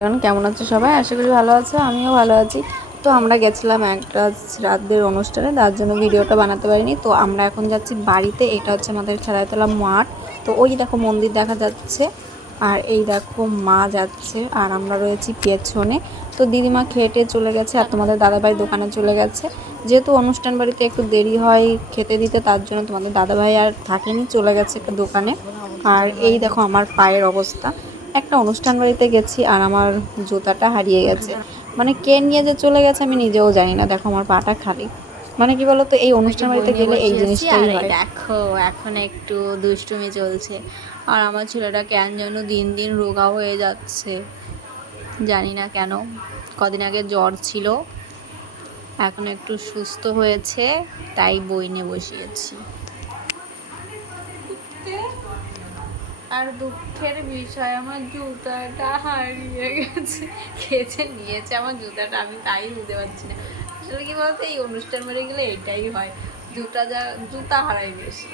এখন কেমন আছো সবাই? আশা করি ভালো আছো, আমিও ভালো আছি। তো আমরা গেছিলাম একটা শ্রাদ্ধের অনুষ্ঠানে, তার জন্য ভিডিওটা বানাতে পারিনি। তো আমরা এখন যাচ্ছি বাড়িতে। এটা হচ্ছে আমাদের খেলাতলা মাঠ। তো ওই দেখো মন্দির দেখা যাচ্ছে, আর এই দেখো মা যাচ্ছে, আর আমরা রয়েছি পেছনে। তো দিদিমা খেটে চলে গেছে, আর তোমাদের দাদাভাই দোকানে চলে গেছে। যেহেতু অনুষ্ঠান বাড়িতে একটু দেরি হয় খেতে দিতে, তার জন্য তোমাদের দাদাভাই আর থাকেনি, চলে গেছে দোকানে। আর এই দেখো আমার পায়ের অবস্থা। একটা অনুষ্ঠান বাড়িতে গেছি আর আমার জুতাটা হারিয়ে গেছে। মানে কে নিয়ে যে চলে গেছে আমি নিজেও জানি না। দেখো আমার পাটা খালি। মানে কি বলতো, এই অনুষ্ঠান বাড়িতে গেলে এই জিনিসটাই হয়। দেখো এখন একটু দুষ্টুমি চলছে, আর আমার ছেলেটা কেন যেন দিন দিন রোগা হয়ে যাচ্ছে, জানি না কেন। কদিন আগে জ্বর ছিল, এখন একটু সুস্থ হয়েছে, তাই বই নিয়ে বসিয়েছি। আর দুঃখের বিষয়, আমার জুতাটা হারিয়ে গেছে। খেয়েছে নিয়েছে আমার জুতাটা, আমি তাই বুঝতে পারছি না। আসলে কি বলতো, এই অনুষ্ঠান বাড়ি গেলে এটাই হয়, জুতা হারাই বেশি।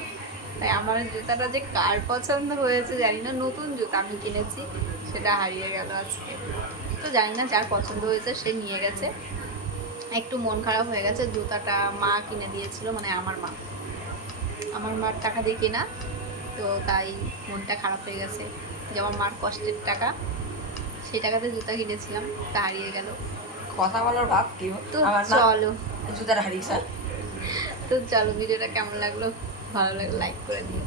তাই আমার জুতাটা যে কার পছন্দ হয়েছে জানি না, নতুন জুতা আমি কিনেছি, সেটা হারিয়ে গেল আজকে। তো জানি না, যার পছন্দ হয়েছে সে নিয়ে গেছে। একটু মন খারাপ হয়ে গেছে। জুতাটা মা কিনে দিয়েছিল, মানে আমার মার টাকা দিয়ে কেনা, তো তাই মনটা খারাপ হয়ে গেছে যে আমার মার কষ্টের টাকা, সেই টাকাতে জুতা কিনেছিলাম, তা হারিয়ে গেল। কথা বলার ভাব কি? তো চলো, জুতাটা হারিয়েছে। তো চলো, ভিডিওটা কেমন লাগলো, ভালো লাগলে লাইক করে দিও।